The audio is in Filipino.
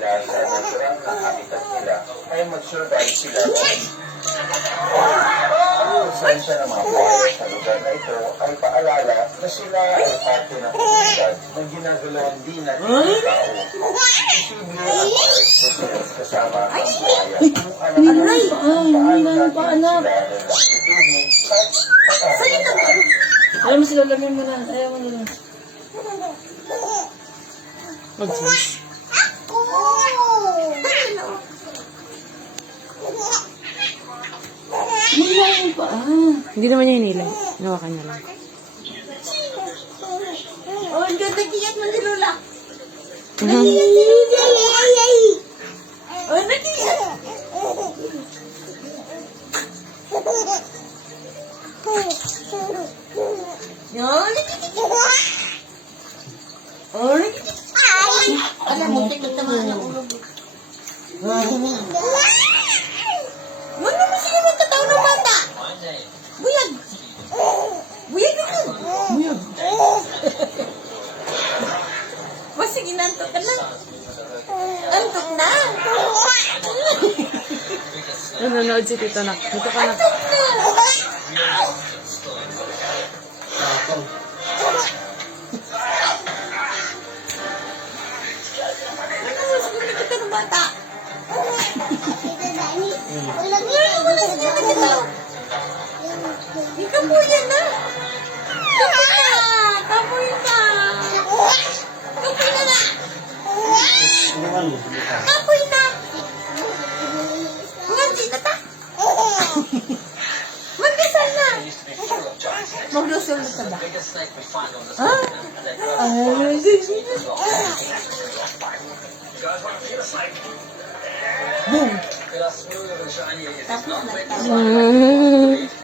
sa natural na habitat nila ay mag-survive sila. Ang presensya ng mga buhay sa lugar na ito ay paalala na sila ay parte ng komunidad na ginagalawan din ng ibang tao. Posible ang presence kasama ang buhaya. Aray! Hindi na pa, anak. Alam mo sila, lamin mo na. Ayaw mo na. Mag-sis. Hilahin pa. Hindi naman niya hinilay. Nawakan niya lang. Oh, ang ganda kiyat mo si Lola. Mhm. Oh, nakiyat. Yan. Oh, alam mo, tingnan naman ang ulo. Ano mo sila magkataon ng bata? Buyag! Buyag na yun! Buyag! Sige, nantok ka na. Antok na! Nanonood si Tito Nak. Dito ka na. Antok na! Ano mo sila magkataon ng bata? Wala sila magkataon. Ikaw po yan na! Kapoy na! Kapoy na na! Kapoy na! Nganti na ta! Magdasal na! Magdasal na ta ba? Ha? Boom! Tapos na.